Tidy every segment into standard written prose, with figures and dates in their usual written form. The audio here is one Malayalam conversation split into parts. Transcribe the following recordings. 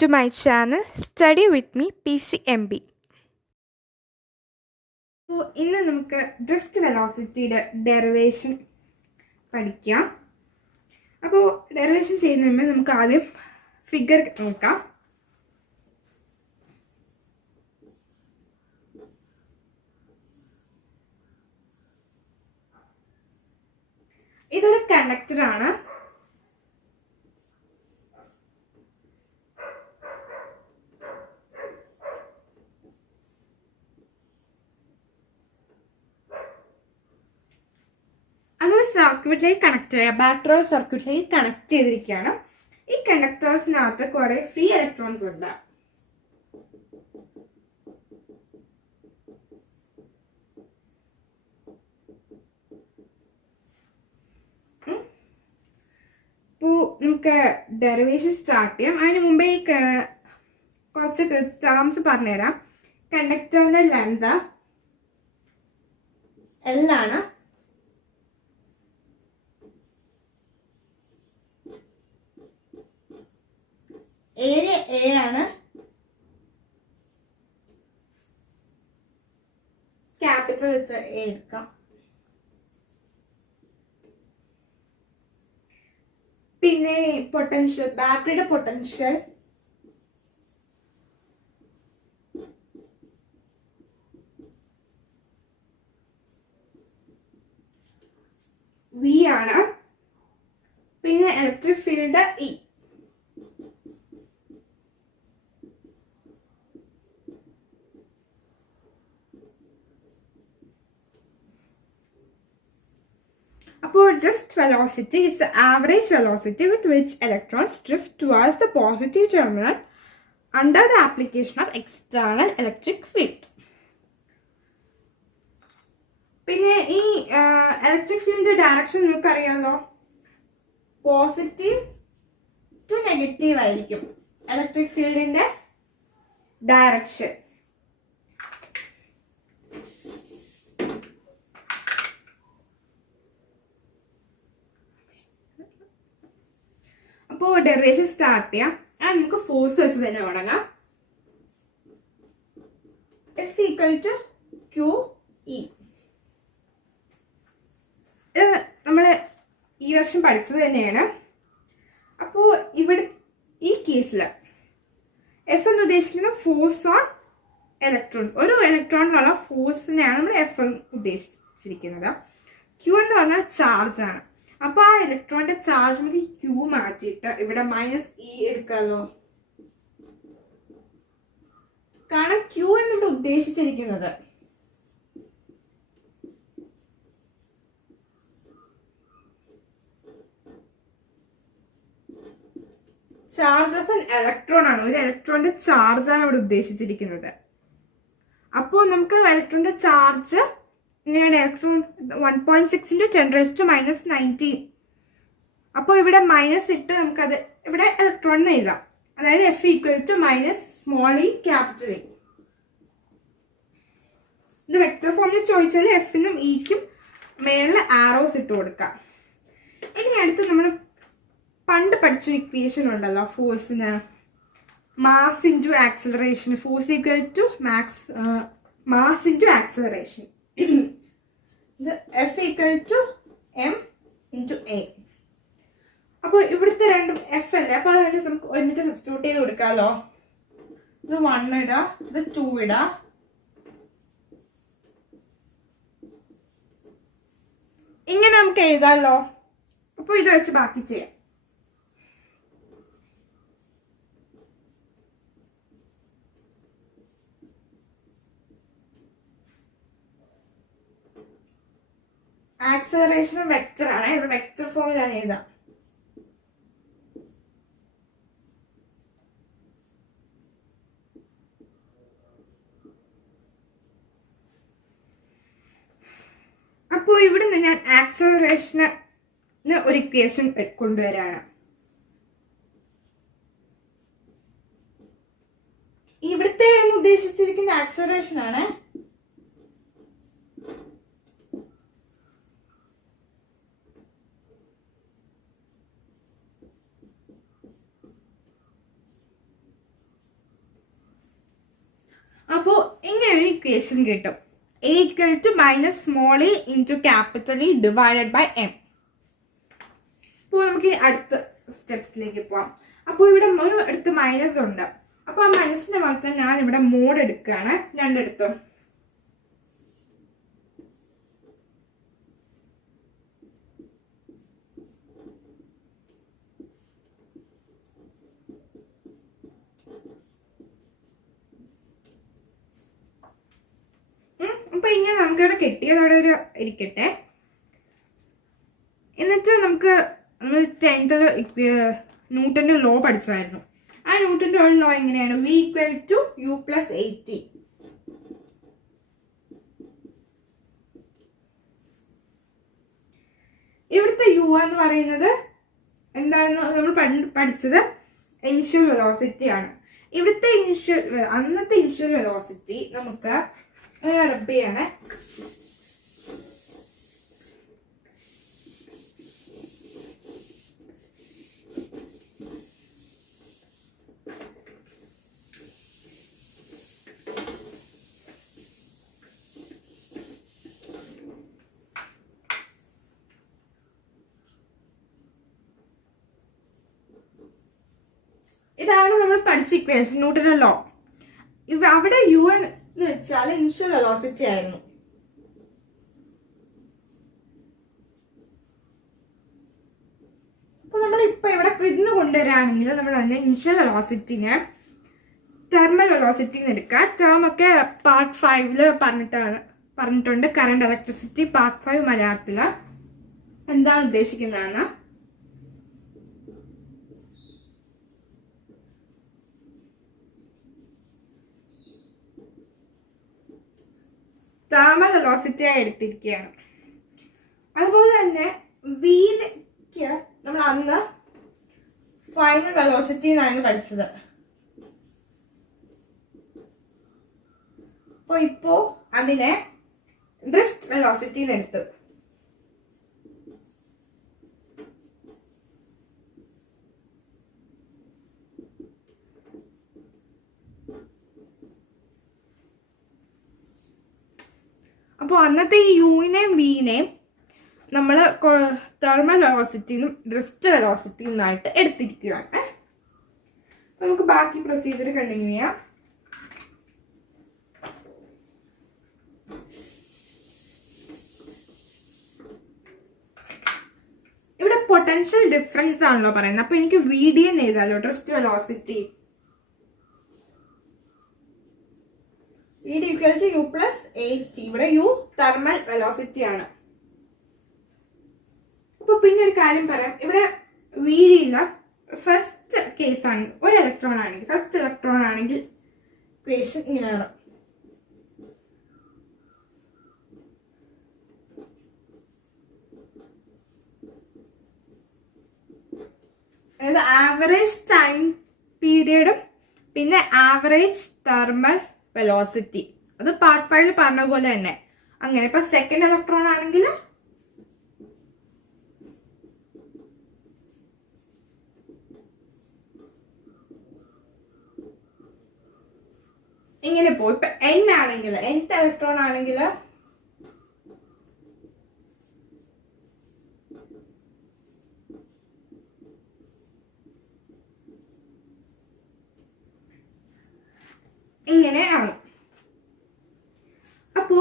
to my channel Study with me PCMB. അപ്പോൾ ഇന്ന് നമുക്ക് ഡ്രിഫ്റ്റ് വെലോസിറ്റിയുടെ ഡെറിവേഷൻ പഠിക്കാം. അപ്പോൾ ഡെറിവേഷൻ ചെയ്യുന്നതിന് മുമ്പ് നമുക്ക് ആദ്യം ഫിഗർ നോക്കാം. ഇതൊരു കണ്ടക്ടറാണ്. അതൊരു സർക്യൂട്ടിലേക്ക് കണക്ട് ചെയ്യുക, ബാറ്ററി സർക്യൂട്ടിലേക്ക് കണക്ട് ചെയ്തിരിക്കുകയാണ്. ഈ കണ്ടക്ടേഴ്സിനകത്ത് കുറെ ഫ്രീ ഇലക്ട്രോൺസ് ഉണ്ട്. ഇപ്പോൾ നമുക്ക് ഡെറിവേഷൻ സ്റ്റാർട്ട് ചെയ്യാം. അതിന് മുമ്പേ കുറച്ച് ടേംസ് പറഞ്ഞുതരാം. കണ്ടക്ടറിന്റെ ലെങ്ത് L ആണ്. ഏരിയ A ആണ്. ക്യാപിറ്റൽ ലെറ്റർ A എടുക്കാം. പിന്നെ പൊട്ടൻഷ്യൽ, ബാറ്ററിയുടെ പൊട്ടൻഷ്യൽ V ആണ്. പിന്നെ ഇലക്ട്രിക് ഫീൽഡ് E. അപ്പോൾ drift velocity is the average velocity with which electrons drift towards the positive terminal under the application of external electric field. പിന്നെ ഈ ഇലക്ട്രിക് ഫീൽഡിന്റെ ഡയറക്ഷൻ നമുക്കറിയാമല്ലോ, പോസിറ്റീവ് ടു നെഗറ്റീവ് ആയിരിക്കും ഇലക്ട്രിക് ഫീൽഡിന്റെ ഡയറക്ഷൻ. അപ്പോൾ ഡെറിവേഷൻ സ്റ്റാർട്ട് ചെയ്യാം. നമുക്ക് ഫോഴ്സ് വെച്ച് തന്നെ തുടങ്ങാം. F = QE. നമ്മൾ ഈ വർഷം പഠിച്ചത് തന്നെയാണ്. അപ്പോൾ ഇവിടെ ഈ കേസിൽ F എന്ന് ഉദ്ദേശിക്കുന്നത് ഫോഴ്സ് ഓൺ ഇലക്ട്രോൺസ്. ഒരു ഇലക്ട്രോണിനുള്ള ഫോഴ്സിനെയാണ് നമ്മൾ F ഉദ്ദേശിച്ചിരിക്കുന്നത്. Q എന്ന് പറഞ്ഞാൽ ചാർജ് ആണ്. അപ്പൊ ആ ഇലക്ട്രോണിന്റെ ചാർജ് നമുക്ക് Q മാറ്റിയിട്ട് ഇവിടെ -E എടുക്കാമല്ലോ. കാരണം Q എന്നിവിടെ ഉദ്ദേശിച്ചിരിക്കുന്നത് ചാർജ് ഓഫ് എൻ ഇലക്ട്രോൺ ആണ്. ഒരു ഇലക്ട്രോണിന്റെ ചാർജ് ആണ് ഇവിടെ ഉദ്ദേശിച്ചിരിക്കുന്നത്. അപ്പോൾ നമുക്ക് ഇലക്ട്രോണിന്റെ ചാർജ് ഇങ്ങനെയാണ്. ഇലക്ട്രോൺ 1.6 × 10⁻⁻19. അപ്പോൾ ഇവിടെ മൈനസ് ഇട്ട് നമുക്കത് ഇവിടെ ഇലക്ട്രോൺ എന്ന് എഴുതാം. അതായത് F =-e ക്യാപിറ്റൽ E. ഇത് വെക്റ്റർ ഫോമിൽ ചോദിച്ചാൽ എഫിനും ഇക്കും മേളിൽ ആരോസ് ഇട്ട് കൊടുക്കാം. ഇനി അടുത്ത് നമ്മൾ പണ്ട് പഠിച്ച ഇക്വേഷൻ ഉണ്ടല്ലോ, ഫോഴ്സിന് mass into acceleration. Force = mass into acceleration. ഇത് F = m × a. അപ്പോൾ ഇവിടുത്തെ രണ്ടും F അല്ലേ, അപ്പൊ അതുകൊണ്ട് നമുക്ക് ഒരുമിച്ച് സബ്സ്റ്റിറ്റ്യൂട്ട് ചെയ്ത് കൊടുക്കാമല്ലോ. ഇത് 1 ഇടാ, ഇത് 2 ഇടാ. ഇങ്ങനെ നമുക്ക് എഴുതാമല്ലോ. അപ്പൊ ഇത് വെച്ച് ബാക്കി ചെയ്യാം. ആക്സിലറേഷൻ വെക്റ്റർ ആണ്. ഇവിടെ വെക്റ്റർ ഫോമിൽ ഞാൻ എഴുതാം. അപ്പോൾ ഇവിടെ നിന്ന് ഞാൻ ആക്സിലറേഷന് ഒരു ഇക്വേഷൻ കൊണ്ടുവരാണ്. ഇവിടുത്തെ ഉദ്ദേശിച്ചിരിക്കുന്ന ആക്സിലറേഷൻ ആണ്. ഇക്വേഷൻ കിട്ടും. A equal to minus small a into capital E divided by m. അപ്പോൾ നമുക്ക് അടുത്ത സ്റ്റെപ്സിലേക്ക് പോവാം. അപ്പോൾ ഇവിടെ ഒരു അടുത്ത് മൈനസ് ഉണ്ട്. അപ്പോൾ ആ മൈനസിന്റെ മാത്രം ഞാൻ ഇവിടെ മോഡ് എടുക്കുകയാണ് രണ്ടിടത്തും. അപ്പൊ ഇങ്ങനെ നമുക്കിവിടെ കിട്ടിയതോടെ ഒരു ഇരിക്കട്ടെ. എന്നിട്ട് നമ്മൾ 10th ന്യൂട്ടന്റെ ലോ പഠിച്ചായിരുന്നു. ആ ന്യൂട്ടന്റെ ഒരു ലോ എങ്ങനെയാണ്? V equal to U plus 80. ഇവിടുത്തെ U എന്ന് പറയുന്നത് എന്താണെന്ന് നമ്മൾ പഠിച്ചത് ഇനിഷ്യൽ വെലോസിറ്റി ആണ്. ഇവിടുത്തെ അന്നത്തെ ഇനിഷ്യൽ വെലോസിറ്റി നമുക്ക് റബ്ബ് ചെയ്യണേ. ഇതാണ് നമ്മൾ പഠിച്ച ഇക്വേഷൻ, ന്യൂട്ടന്റെ ലോ. അവിടെ യു എന്ന് വെച്ചാൽ ഇനിഷ്യൽ വെലോസിറ്റി ആയിരുന്നു. അപ്പൊ നമ്മൾ ഇപ്പൊ ഇവിടെ ഇരുന്ന് കൊണ്ടുവരാണെങ്കിൽ നമ്മൾ അതിനെ ഇനിഷ്യൽ വെലോസിറ്റിനെ തെർമൽ വെലോസിറ്റി എടുക്കുക. ടേം ഒക്കെ പാർട്ട് 5 പറഞ്ഞിട്ടുണ്ട്. കറണ്ട് ഇലക്ട്രിസിറ്റി പാർട്ട് 5 മലയാളത്തില് എന്താണ് ഉദ്ദേശിക്കുന്നതെന്ന്. തെർമൽ വെലോസിറ്റി ആയി എടുത്തിരിക്കുകയാണ്. അതുപോലെ തന്നെ വീലിക്ക് നമ്മൾ അന്ന് ഫൈനൽ വെലോസിറ്റി എന്നാണ് പഠിച്ചത്. അപ്പൊ ഇപ്പോ അതിനെ ഡ്രിഫ്റ്റ് വെലോസിറ്റി എടുത്തു. അപ്പോൾ അന്നത്തെ ഈ യുവിനെയും വിനെയും നമ്മൾ തെർമൽ വെലോസിറ്റിയും ഡ്രിഫ്റ്റ് വെലോസിറ്റിയും ആയിട്ട് എടുത്തിരിക്കുകയാണ്. നമുക്ക് ബാക്കി പ്രൊസീജിയർ കണ്ടിന്യൂ ചെയ്യാം. ഇവിടെ പൊട്ടൻഷ്യൽ ഡിഫറൻസ് ആണല്ലോ പറയുന്നത്. അപ്പൊ എനിക്ക് വി ഡി എന്ന് എഴുതാലോ, drift velocity. V d equal to U plus 80. ഇവിടെ U തെർമൽ വെലോസിറ്റി ആണ്. അപ്പൊ പിന്നെ ഒരു കാര്യം പറയാം. ഇവിടെ വി ഡിയില് ഫസ്റ്റ് കേസ് ആണ്, ഒരു ഇലക്ട്രോൺ ആണെങ്കിൽ, ഫസ്റ്റ് ഇലക്ട്രോൺ ആണെങ്കിൽ ഇക്വേഷൻ ഇങ്ങനെയാണ്. അതായത് ആവറേജ് ടൈം പീരിയഡും പിന്നെ ആവറേജ് തെർമൽ വെലോസിറ്റി. അത് പാർട്ട് 5 പറഞ്ഞ പോലെ തന്നെ. അങ്ങനെ ഇപ്പൊ സെക്കൻഡ് ഇലക്ട്രോൺ ആണെങ്കിൽ ഇങ്ങനെ പോയി. ഇപ്പൊ N ആണെങ്കിൽ, nth ഇലക്ട്രോൺ ആണെങ്കിൽ ഇങ്ങനെ ആണ്. അപ്പോ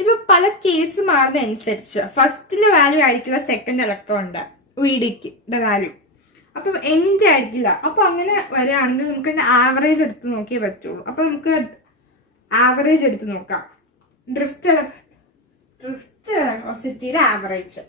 ഇപ്പൊ പല കേസ് മാറുന്നതനുസരിച്ച് ഫസ്റ്റിന്റെ വാല്യൂ ആയിരിക്കില്ല സെക്കൻഡ് ഇലക്ട്രോണിന്റെ വിഡിയുടെ വാല്യൂ. അപ്പം എൻ്റെ ആയിരിക്കില്ല. അപ്പൊ അങ്ങനെ വരികയാണെങ്കിൽ നമുക്ക് അതിന്റെ ആവറേജ് എടുത്ത് നോക്കിയേ പറ്റുള്ളൂ. അപ്പൊ നമുക്ക് ആവറേജ് എടുത്ത് നോക്കാം. ഡ്രിഫ്റ്റ് വെലോസിറ്റിയുടെ ആവറേജ്.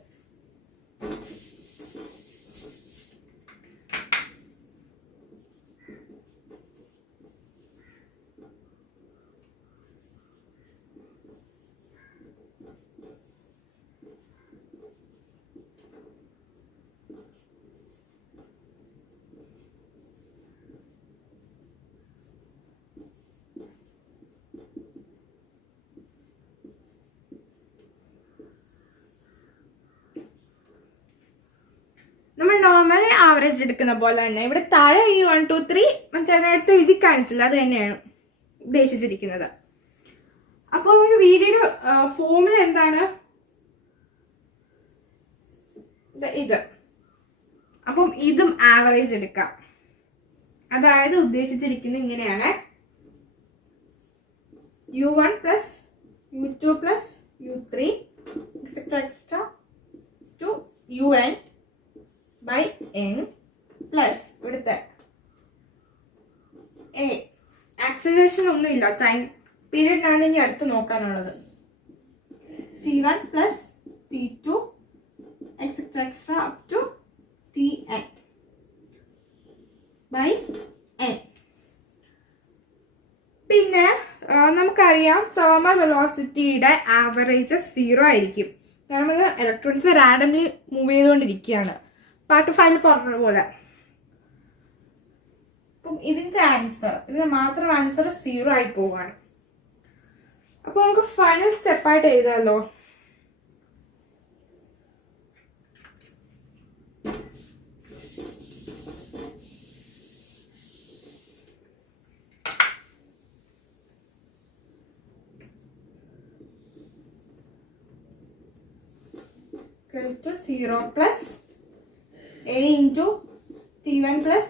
നമ്മൾ നോർമലി ആവറേജ് എടുക്കുന്ന പോലെ തന്നെ ഇവിടെ താഴെ ഈ 1 2 3 മറ്റേ എഴുതി കാണിച്ചില്ല, അത് തന്നെയാണ് ഉദ്ദേശിച്ചിരിക്കുന്നത്. അപ്പോൾ നമുക്ക് വീഡിയോയുടെ ഫോർമുല എന്താണ്? ഇത്. അപ്പം ഇതും ആവറേജ് എടുക്കാം. അതായത് ഉദ്ദേശിച്ചിരിക്കുന്നത് ഇങ്ങനെയാണ്: u1 plus u2 plus u3 etc. to un by n plus ഇവിടുത്തെ ആക്സിലറേഷൻ ഒന്നുമില്ല, ടൈം പീരീഡിനാണ് ഇനി അടുത്ത് നോക്കാനുള്ളത്. t1 plus t2 etc. up to tn by n. പിന്നെ നമുക്കറിയാം തെർമൽ വെലോസിറ്റിയുടെ ആവറേജ് 0 ആയിരിക്കും. കാരണം ഇത് ഇലക്ട്രോൺസ് റാൻഡംലി മൂവ് ചെയ്തുകൊണ്ടിരിക്കുകയാണ്, പാർട്ട് 5 പറഞ്ഞ പോലെ. അപ്പം ഇതിന്റെ മാത്രം ആൻസർ 0 ആയി പോവാണ്. അപ്പൊ നമുക്ക് ഫൈനൽ സ്റ്റെപ്പായിട്ട് എഴുതാമല്ലോ. To 0 plus a into t1 plus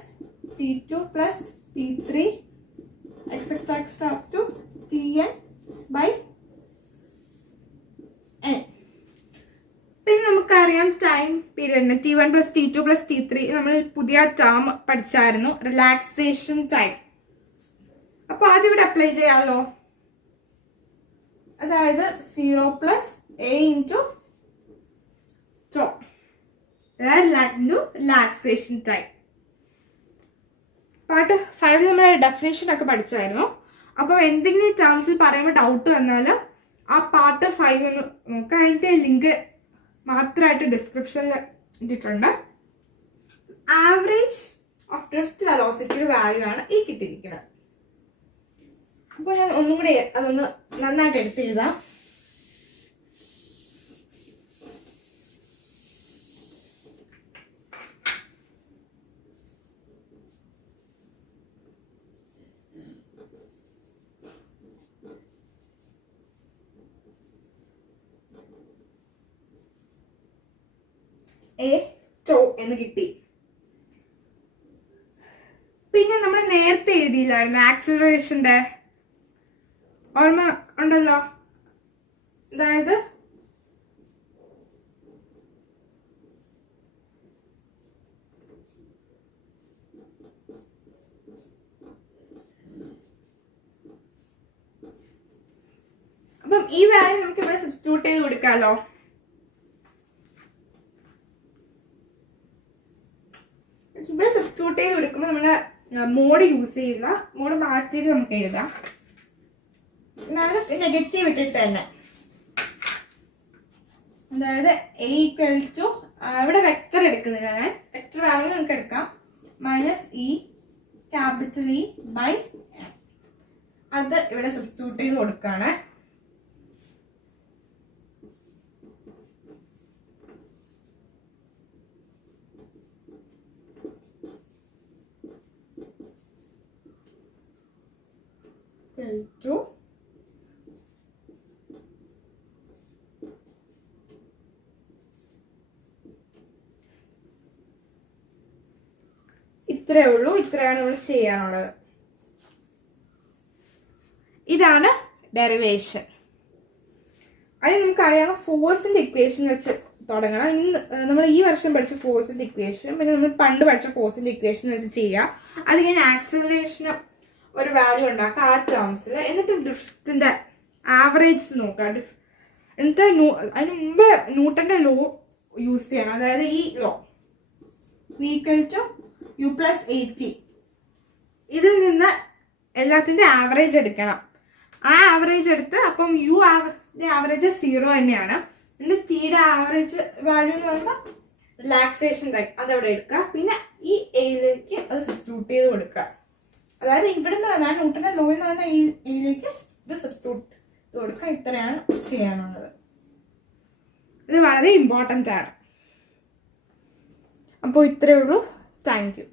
t2 plus t3 etc. up to tn by n. പിന്നെ നമുക്കറിയാം time പീരിയഡിന് t1 plus t2 plus t3 നമ്മൾ പുതിയ ടേം പഠിച്ചായിരുന്നു, റിലാക്സേഷൻ ടൈം. അപ്പൊ ആദ്യം ഇവിടെ അപ്ലൈ ചെയ്യാമല്ലോ. അതായത് 0 plus a into relaxation time. Part 5 നമ്മൾ ഡെഫിനേഷൻ ഒക്കെ പഠിച്ചായിരുന്നു. അപ്പോൾ എന്തെങ്കിലും ടേംസിൽ പറയുമ്പോൾ ഡൗട്ട് വന്നാൽ ആ പാർട്ട് 5 ഒന്ന് നോക്കാം. അതിൻ്റെ ലിങ്ക് മാത്രമായിട്ട് ഡിസ്ക്രിപ്ഷനിൽ ഇട്ടിട്ടുണ്ട്. ആവറേജ് ഓഫ് ഡ്രിഫ്റ്റ് വെലോസിറ്റിയുടെ വാല്യൂ ആണ് ഈ കിട്ടിയിരിക്കുന്നത്. അപ്പോൾ ഞാൻ ഒന്നും കൂടി അതൊന്ന് നന്നായിട്ട് എടുത്തെഴുതാം. എന്ന് കിട്ടി. പിന്നെ നമ്മൾ നേരത്തെ എഴുതിയില്ലായിരുന്നു ആക്സിലറേഷന്റെ, ഓർമ്മ ഉണ്ടല്ലോ? അതായത് അപ്പം ഈ വാല്യൂ നമുക്ക് ഇവിടെ സബ്സ്റ്റിറ്റ്യൂട്ട് ചെയ്ത് കൊടുക്കാമല്ലോ. ഇവിടെ സബ്സ്റ്റിറ്റ്യൂട്ട് ചെയ്ത് കൊടുക്കുമ്പോൾ നമ്മൾ മോഡ് യൂസ് ചെയ്യില്ല, മോഡ് മാറ്റിയിട്ട് നമുക്ക് എഴുതാം. നെഗറ്റീവ് ഇട്ടിട്ട് തന്നെ, അതായത് a ഈക്വൽ ടു ഇവിടെ വെക്ടർ എടുക്കുന്നില്ല ഞാൻ, വെക്ടർ വേണമെങ്കിൽ നമുക്ക് എടുക്കാം, -e capital E by m. അത് ഇവിടെ സബ്സ്റ്റിറ്റ്യൂട്ട് ചെയ്ത് കൊടുക്കുകയാണ്. ഇത്രയേ ഉള്ളൂ, ഇത്രയാണ് നമ്മൾ ചെയ്യാനുള്ളത്. ഇതാണ് ഡെറിവേഷൻ. അത് നമുക്കറിയാം, ഫോഴ്സിന്റെ ഇക്വേഷൻ വെച്ച് തുടങ്ങണം. ഇന്ന് നമ്മൾ ഈ വർഷം പഠിച്ച ഫോഴ്സിന്റെ ഇക്വേഷൻ, പിന്നെ നമ്മൾ പണ്ട് പഠിച്ച ഫോഴ്സിന്റെ ഇക്വേഷൻ വെച്ച് ചെയ്യാം. അത് കഴിഞ്ഞ് ആക്സിലറേഷന് ഒരു വാല്യൂ ഉണ്ടാക്കാം ആ ടേംസിൽ, എന്നിട്ട് ഡ്രിഫ്റ്റിന്റെ ആവറേജ് നോക്കാം. എന്നിട്ട് അതിന് മുമ്പ് ന്യൂട്ടന്റെ ലോ യൂസ് ചെയ്യണം. അതായത് ഈ law equal to u plus 80, ഇതിൽ നിന്ന് എല്ലാത്തിന്റെ ആവറേജ് എടുക്കണം. ആ ആവറേജ് എടുത്ത് അപ്പം ആവറേജ് 0 തന്നെയാണ്. എന്നിട്ട് ടിയുടെ ആവറേജ് വാല്യൂ എന്ന് പറയുമ്പോൾ റിലാക്സേഷൻ ടൈം അതവിടെ എടുക്കുക. പിന്നെ ഈ എയിലേക്ക് അത് സബ്സ്റ്റിറ്റ്യൂട്ട് ചെയ്ത് കൊടുക്കുക. അതായത് ഇവിടെ നിന്ന് വന്നാൽ ന്യൂട്ടന്റെ ലോ എന്ന് പറയുന്ന എയിലേക്ക് ഇത് സബ്സ്റ്റിറ്റ്യൂട്ട് ചെയ്ത് കൊടുക്കുക. ഇത്രയാണ് ചെയ്യാനുള്ളത്. ഇത് വളരെ ഇമ്പോർട്ടൻ്റ് ആണ്. അപ്പോൾ ഇത്രയേ ഉള്ളൂ. Thank you.